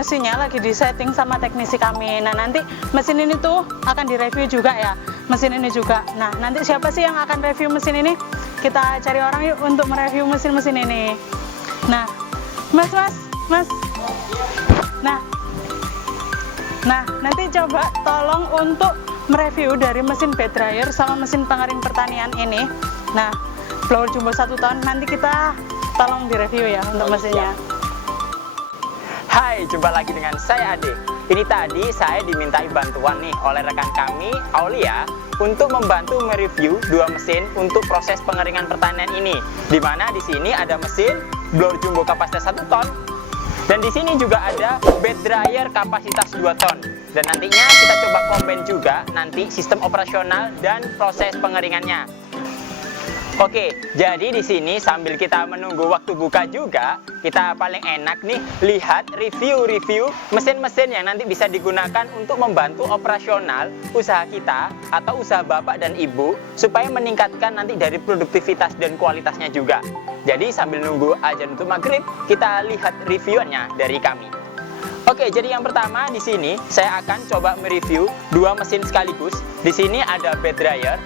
mesinnya lagi di setting sama teknisi kami. Nah, nanti mesin ini tuh akan direview juga ya, mesin ini juga. Nah, nanti siapa sih yang akan review mesin ini? Kita cari orang yuk untuk mereview mesin-mesin ini. Nah, Mas. Nah, nanti coba tolong untuk mereview dari mesin bed dryer sama mesin pengering pertanian ini. Nah, blower jumbo 1 ton, nanti kita tolong direview ya untuk mesinnya. Hai, jumpa lagi dengan saya Ade. Ini tadi saya dimintai bantuan nih oleh rekan kami, Aulia, untuk membantu mereview 2 mesin untuk proses pengeringan pertanian ini. Dimana di sini ada mesin blower jumbo kapasitas 1 ton, dan di sini juga ada bed dryer kapasitas 2 ton. Dan nantinya kita coba combine juga nanti sistem operasional dan proses pengeringannya. Oke, jadi di sini sambil kita menunggu waktu buka juga, kita paling enak nih lihat review mesin-mesin yang nanti bisa digunakan untuk membantu operasional usaha kita atau usaha bapak dan ibu supaya meningkatkan nanti dari produktivitas dan kualitasnya juga. Jadi sambil nunggu azan untuk maghrib, kita lihat reviewannya dari kami. Oke, jadi yang pertama di sini saya akan coba mereview 2 mesin sekaligus. Di sini ada bed dryer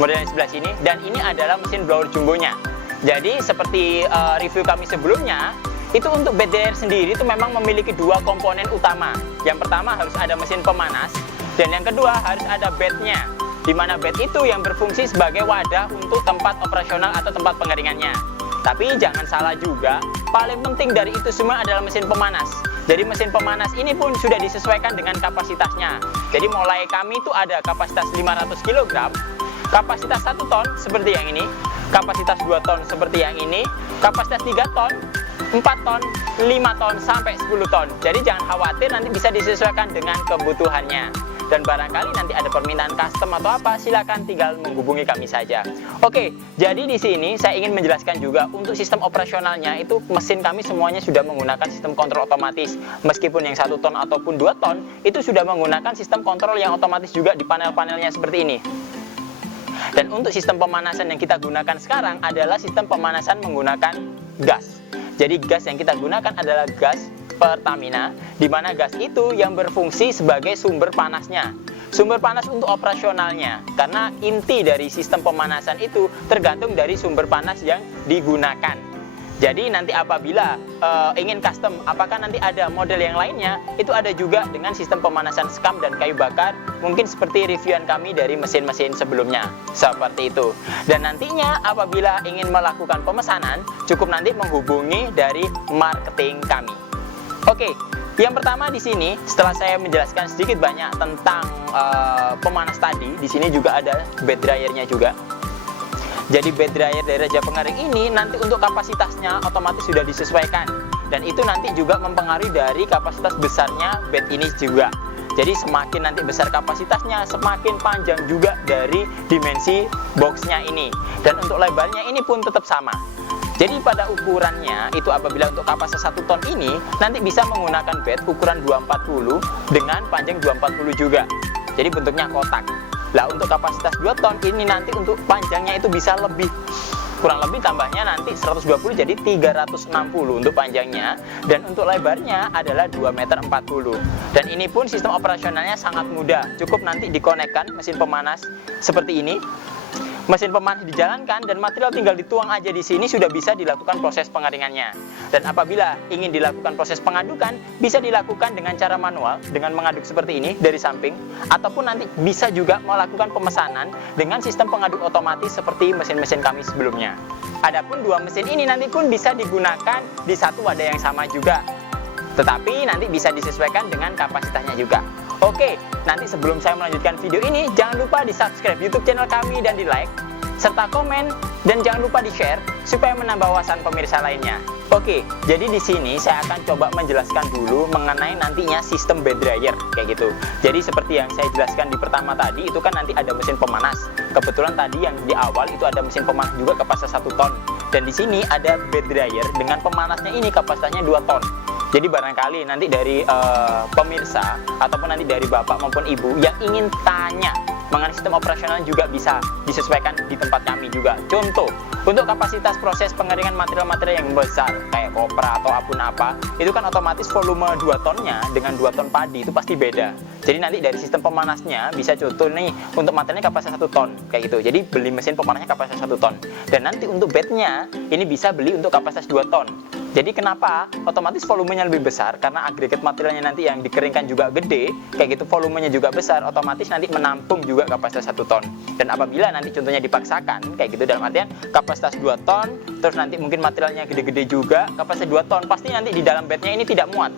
model yang sebelah sini, dan ini adalah mesin blower jumbonya. Jadi seperti review kami sebelumnya, itu untuk bed dryer sendiri itu memang memiliki 2 komponen utama. Yang pertama harus ada mesin pemanas, dan yang kedua harus ada bednya, di mana bed itu yang berfungsi sebagai wadah untuk tempat operasional atau tempat pengeringannya. Tapi jangan salah juga, paling penting dari itu semua adalah mesin pemanas. Jadi mesin pemanas ini pun sudah disesuaikan dengan kapasitasnya. Jadi mulai kami itu ada kapasitas 500 kg, kapasitas 1 ton seperti yang ini, kapasitas 2 ton seperti yang ini, kapasitas 3 ton, 4 ton, 5 ton, sampai 10 ton. Jadi jangan khawatir, nanti bisa disesuaikan dengan kebutuhannya. Dan barangkali nanti ada permintaan custom atau apa, silakan tinggal menghubungi kami saja. Oke, jadi di sini saya ingin menjelaskan juga untuk sistem operasionalnya itu mesin kami semuanya sudah menggunakan sistem kontrol otomatis. Meskipun yang 1 ton ataupun 2 ton itu sudah menggunakan sistem kontrol yang otomatis juga di panel-panelnya seperti ini. Dan untuk sistem pemanasan yang kita gunakan sekarang adalah sistem pemanasan menggunakan gas. Jadi gas yang kita gunakan adalah gas Pertamina, di mana gas itu yang berfungsi sebagai sumber panasnya. Sumber panas untuk operasionalnya, karena inti dari sistem pemanasan itu tergantung dari sumber panas yang digunakan. Jadi nanti apabila ingin custom, apakah nanti ada model yang lainnya, itu ada juga dengan sistem pemanasan sekam dan kayu bakar, mungkin seperti reviewan kami dari mesin-mesin sebelumnya, seperti itu. Dan nantinya apabila ingin melakukan pemesanan, cukup nanti menghubungi dari marketing kami. Oke, yang pertama di sini setelah saya menjelaskan sedikit banyak tentang pemanas tadi, di sini juga ada bed dryernya juga. Jadi bed dryer dari Raja Pengering ini nanti untuk kapasitasnya otomatis sudah disesuaikan, dan itu nanti juga mempengaruhi dari kapasitas besarnya bed ini juga. Jadi semakin nanti besar kapasitasnya, semakin panjang juga dari dimensi boxnya ini. Dan untuk lebarnya ini pun tetap sama. Jadi pada ukurannya itu apabila untuk kapasitas 1 ton ini nanti bisa menggunakan bed ukuran 240 dengan panjang 240 juga. Jadi bentuknya kotak. Lah untuk kapasitas 2 ton ini nanti untuk panjangnya itu bisa lebih, kurang lebih tambahnya nanti 120 jadi 360 untuk panjangnya, dan untuk lebarnya adalah 2,40 meter. Dan ini pun sistem operasionalnya sangat mudah, cukup nanti dikonekkan mesin pemanas seperti ini. Mesin pemanas dijalankan dan material tinggal dituang aja di sini, sudah bisa dilakukan proses pengeringannya. Dan apabila ingin dilakukan proses pengadukan, bisa dilakukan dengan cara manual dengan mengaduk seperti ini dari samping, ataupun nanti bisa juga melakukan pemesanan dengan sistem pengaduk otomatis seperti mesin-mesin kami sebelumnya. Adapun 2 mesin ini nanti pun bisa digunakan di satu wadah yang sama juga, tetapi nanti bisa disesuaikan dengan kapasitasnya juga. Oke, nanti sebelum saya melanjutkan video ini, jangan lupa di subscribe YouTube channel kami dan di like, serta komen, dan jangan lupa di share supaya menambah wawasan pemirsa lainnya. Oke, jadi di sini saya akan coba menjelaskan dulu mengenai nantinya sistem bed dryer kayak gitu. Jadi seperti yang saya jelaskan di pertama tadi, itu kan nanti ada mesin pemanas. Kebetulan tadi yang di awal itu ada mesin pemanas juga kapasitas 1 ton. Dan di sini ada bed dryer dengan pemanasnya ini kapasitasnya 2 ton. Jadi barangkali nanti dari pemirsa ataupun nanti dari bapak maupun ibu yang ingin tanya mengenai sistem operasional juga bisa disesuaikan di tempat kami juga. Contoh, untuk kapasitas proses pengeringan material-material yang besar kayak kopra atau apapun apa, itu kan otomatis volume 2 tonnya dengan 2 ton padi itu pasti beda. Jadi nanti dari sistem pemanasnya bisa contoh nih, untuk materialnya kapasitas 1 ton kayak gitu. Jadi beli mesin pemanasnya kapasitas 1 ton. Dan nanti untuk bednya ini bisa beli untuk kapasitas 2 ton. Jadi kenapa? Otomatis volumenya lebih besar karena agregat materialnya nanti yang dikeringkan juga gede, kayak gitu volumenya juga besar, otomatis nanti menampung juga kapasitas 1 ton. Dan apabila nanti contohnya dipaksakan, kayak gitu dalam artian kapasitas 2 ton, terus nanti mungkin materialnya gede-gede juga, kapasitas 2 ton, pasti nanti di dalam bednya ini tidak muat.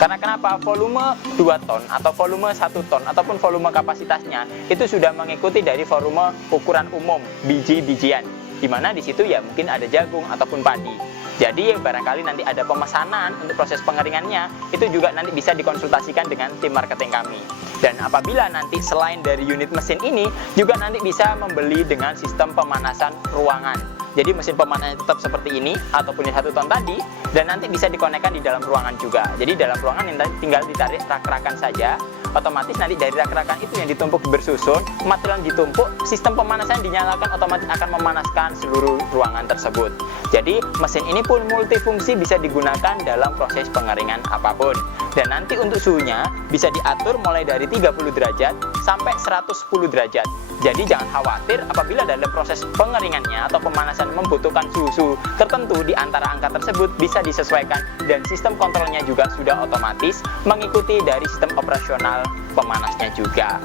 Karena kenapa? Volume 2 ton atau volume 1 ton ataupun volume kapasitasnya itu sudah mengikuti dari volume ukuran umum biji-bijian, dimana di situ ya mungkin ada jagung ataupun padi. Jadi barangkali nanti ada pemesanan untuk proses pengeringannya, itu juga nanti bisa dikonsultasikan dengan tim marketing kami. Dan apabila nanti selain dari unit mesin ini, juga nanti bisa membeli dengan sistem pemanasan ruangan. Jadi mesin pemanasnya tetap seperti ini, ataupun yang 1 ton tadi, dan nanti bisa dikonekkan di dalam ruangan juga. Jadi dalam ruangan tinggal ditarik rak-rakan saja, otomatis nanti dari rak-rakan itu yang ditumpuk bersusun, material yang ditumpuk, sistem pemanasan dinyalakan, otomatis akan memanaskan seluruh ruangan tersebut. Jadi mesin ini pun multifungsi, bisa digunakan dalam proses pengeringan apapun. Dan nanti untuk suhunya bisa diatur mulai dari 30 derajat sampai 110 derajat. Jadi jangan khawatir apabila dalam proses pengeringannya atau pemanasan membutuhkan suhu tertentu di antara angka tersebut, bisa disesuaikan dan sistem kontrolnya juga sudah otomatis mengikuti dari sistem operasional pemanasnya juga.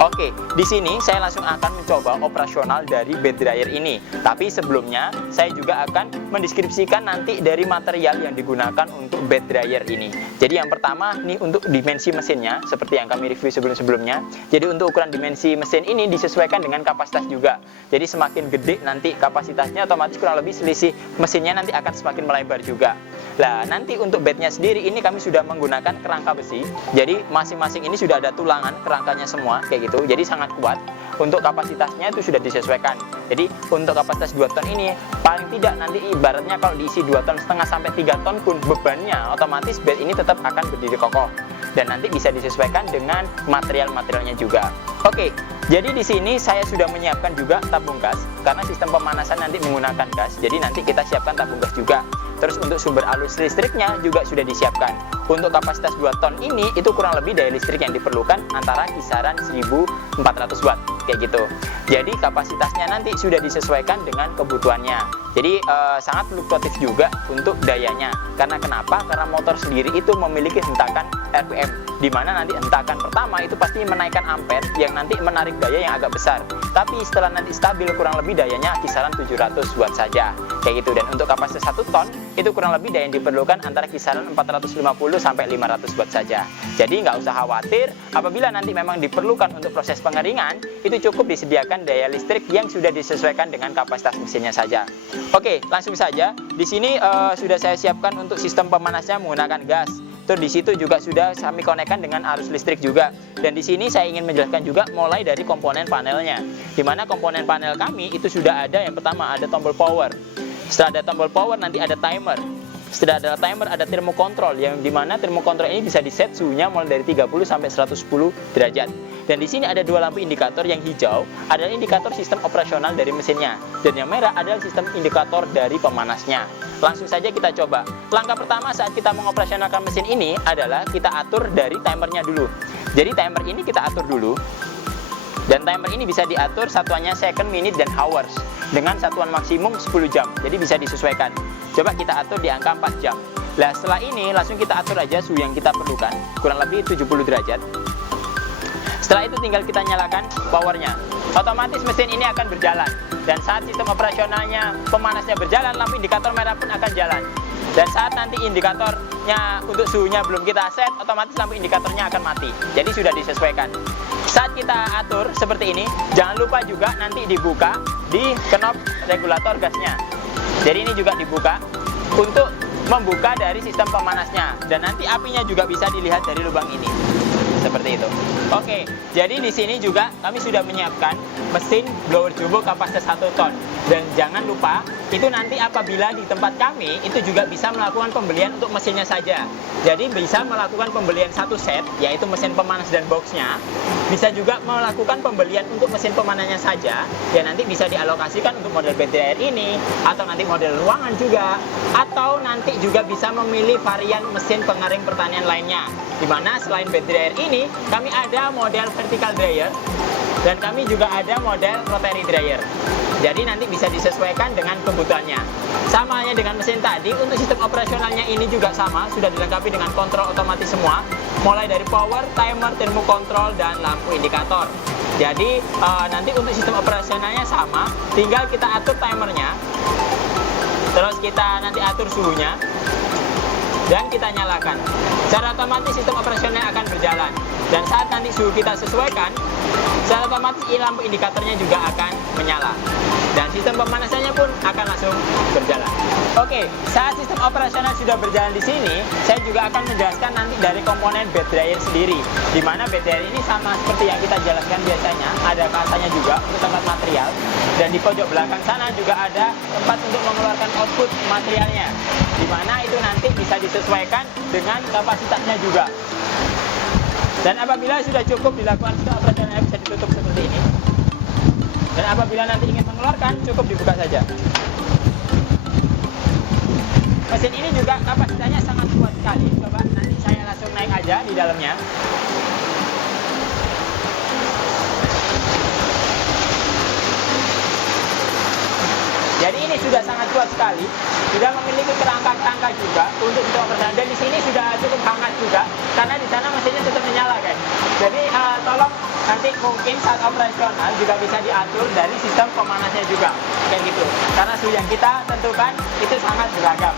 Oke, di sini saya langsung akan mencoba operasional dari bed dryer ini. Tapi sebelumnya saya juga akan mendeskripsikan nanti dari material yang digunakan untuk bed dryer ini. Jadi yang pertama nih untuk dimensi mesinnya, seperti yang kami review sebelum-sebelumnya. Jadi untuk ukuran dimensi mesin ini disesuaikan dengan kapasitas juga. Jadi semakin gede nanti kapasitasnya, otomatis kurang lebih selisih mesinnya nanti akan semakin melebar juga. Nah, nanti untuk bednya sendiri ini kami sudah menggunakan kerangka besi. Jadi masing-masing ini sudah ada tulangan kerangkanya semua kayak gitu. Jadi sangat kuat. Untuk kapasitasnya itu sudah disesuaikan. Jadi untuk kapasitas 2 ton ini paling tidak nanti ibaratnya kalau diisi 2,5 ton sampai 3 ton pun bebannya otomatis bed ini tetap akan berdiri kokoh. Dan nanti bisa disesuaikan dengan material-materialnya juga. Oke, jadi di sini saya sudah menyiapkan juga tabung gas karena sistem pemanasan nanti menggunakan gas. Jadi nanti kita siapkan tabung gas juga. Terus untuk sumber arus listriknya juga sudah disiapkan. Untuk kapasitas 2 ton ini itu kurang lebih daya listrik yang diperlukan antara kisaran 1400 watt kayak gitu. Jadi kapasitasnya nanti sudah disesuaikan dengan kebutuhannya. Jadi sangat fluktuatif juga untuk dayanya. Karena kenapa? Karena motor sendiri itu memiliki hentakan RPM, di mana nanti hentakan pertama itu pasti menaikkan ampere yang nanti menarik daya yang agak besar. Tapi setelah nanti stabil kurang lebih dayanya kisaran 700 watt saja kayak gitu. Dan untuk kapasitas 1 ton itu kurang lebih daya yang diperlukan antara kisaran 450 sampai 500 watt saja. Jadi nggak usah khawatir apabila nanti memang diperlukan untuk proses pengeringan, itu cukup disediakan daya listrik yang sudah disesuaikan dengan kapasitas mesinnya saja. Oke, langsung saja. Di sini sudah saya siapkan untuk sistem pemanasnya menggunakan gas. Terus di situ juga sudah kami konekkan dengan arus listrik juga. Dan di sini saya ingin menjelaskan juga mulai dari komponen panelnya. Di mana komponen panel kami itu sudah ada, yang pertama ada tombol power. Setelah ada tombol power nanti ada timer. Setelah ada timer ada thermocontrol, yang dimana thermocontrol ini bisa di set suhunya mulai dari 30 sampai 110 derajat. Dan di sini ada 2 lampu indikator, yang hijau adalah indikator sistem operasional dari mesinnya, dan yang merah adalah sistem indikator dari pemanasnya. Langsung saja kita coba. Langkah pertama saat kita mengoperasionalkan mesin ini adalah kita atur dari timernya dulu. Jadi timer ini kita atur dulu. Dan timer ini bisa diatur satuannya second, minute, dan hours dengan satuan maksimum 10 jam. Jadi bisa disesuaikan. Coba kita atur di angka 4 jam. Nah, setelah ini langsung kita atur aja suhu yang kita perlukan, kurang lebih 70 derajat. Setelah itu tinggal kita nyalakan powernya. Otomatis mesin ini akan berjalan. Dan saat sistem operasionalnya pemanasnya berjalan, lampu indikator merah pun akan jalan. Dan saat nanti indikatornya untuk suhunya belum kita set, otomatis lampu indikatornya akan mati. Jadi sudah disesuaikan. Saat kita atur seperti ini, jangan lupa juga nanti dibuka di knob regulator gasnya. Jadi ini juga dibuka untuk membuka dari sistem pemanasnya. Dan nanti apinya juga bisa dilihat dari lubang ini. Seperti itu. Oke, jadi di sini juga kami sudah menyiapkan mesin blower jumbo kapasitas 1 ton. Dan jangan lupa, itu nanti apabila di tempat kami, itu juga bisa melakukan pembelian untuk mesinnya saja. Jadi bisa melakukan pembelian satu set, yaitu mesin pemanas dan boxnya. Bisa juga melakukan pembelian untuk mesin pemanasnya saja, ya nanti bisa dialokasikan untuk model battery air ini, atau nanti model ruangan juga, atau nanti juga bisa memilih varian mesin pengering pertanian lainnya. Dimana selain battery air ini, kami ada model vertical dryer, dan kami juga ada model rotary dryer. Jadi nanti bisa disesuaikan dengan kebutuhannya. Sama halnya dengan mesin tadi, untuk sistem operasionalnya ini juga sama, sudah dilengkapi dengan kontrol otomatis semua, mulai dari power, timer, thermokontrol, dan lampu indikator. Jadi nanti untuk sistem operasionalnya sama, tinggal kita atur timernya, terus kita nanti atur suhunya, dan kita nyalakan. Secara otomatis sistem operasionalnya akan berjalan. Dan saat nanti suhu kita sesuaikan, secara otomatis lampu indikatornya juga akan menyala. Dan sistem pemanasannya pun akan langsung berjalan. Oke, saat sistem operasional sudah berjalan di sini, saya juga akan menjelaskan nanti dari komponen bed dryer sendiri. Di mana bed dryer ini sama seperti yang kita jelaskan biasanya, ada kasanya juga untuk tempat material. Dan di pojok belakang sana juga ada tempat untuk mengeluarkan output materialnya. Di mana itu nanti bisa disesuaikan dengan kapasitasnya juga. Dan apabila sudah cukup dilakukan sistem operasionalnya bisa ditutup seperti ini. Dan apabila nanti ingin mengeluarkan, cukup dibuka saja. Mesin ini juga kapasitasnya sangat kuat sekali. Coba nanti saya langsung naik aja di dalamnya. Jadi ini sudah sangat kuat sekali, sudah memiliki kerangka-kerangka juga untuk operasional. Dan di sini sudah cukup hangat juga, karena di sana mesinnya tetap menyala, guys. Jadi tolong nanti mungkin saat operasional juga bisa diatur dari sistem pemanasnya juga, kayak gitu. Karena suhu yang kita tentukan itu sangat beragam.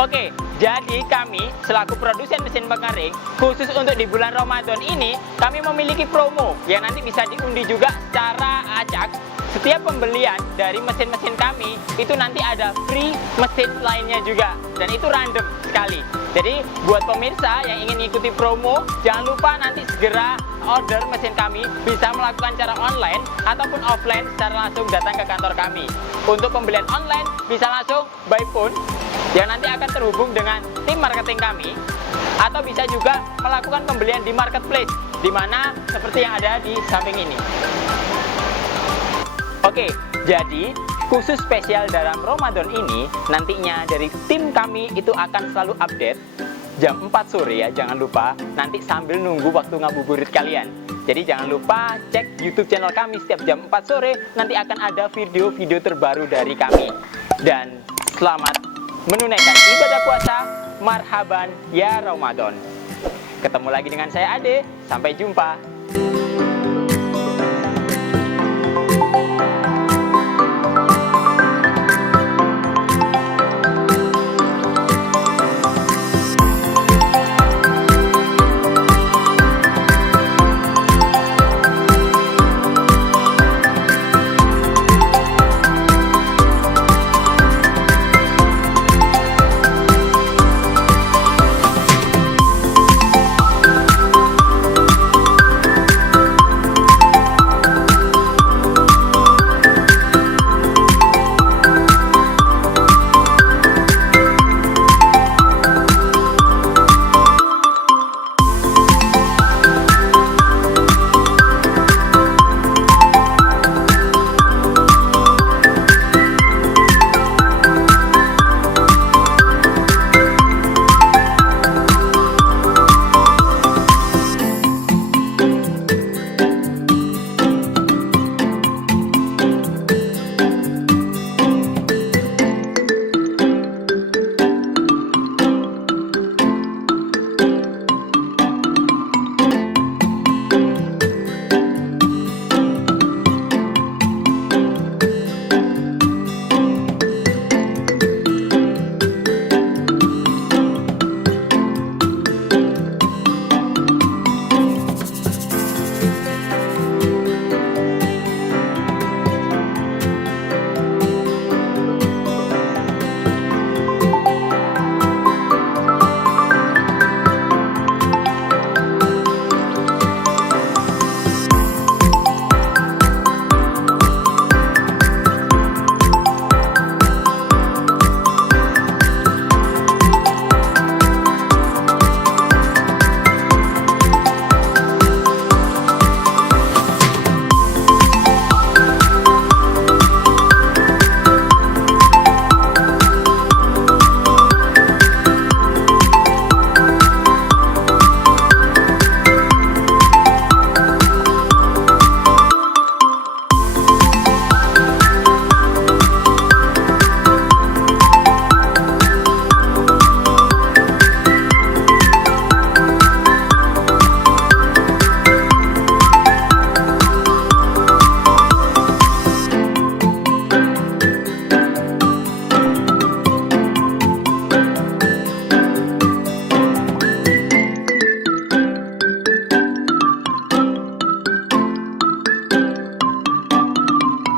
Oke, jadi kami selaku produsen mesin pengering, khusus untuk di bulan Ramadan ini, kami memiliki promo yang nanti bisa diundi juga secara acak. Setiap pembelian dari mesin-mesin kami, itu nanti ada free mesin lainnya juga. Dan itu random sekali. Jadi buat pemirsa yang ingin mengikuti promo, jangan lupa nanti segera order mesin kami, bisa melakukan cara online ataupun offline secara langsung datang ke kantor kami. Untuk pembelian online bisa langsung by phone yang nanti akan terhubung dengan tim marketing kami, atau bisa juga melakukan pembelian di marketplace, di mana seperti yang ada di samping ini. Oke, jadi khusus spesial dalam Ramadan ini, nantinya dari tim kami itu akan selalu update jam 4 sore ya, jangan lupa, nanti sambil nunggu waktu ngabuburit kalian. Jadi jangan lupa cek YouTube channel kami setiap jam 4 sore, nanti akan ada video-video terbaru dari kami. Dan selamat menunaikan ibadah puasa, marhaban ya Ramadan. Ketemu lagi dengan saya Ade, sampai jumpa.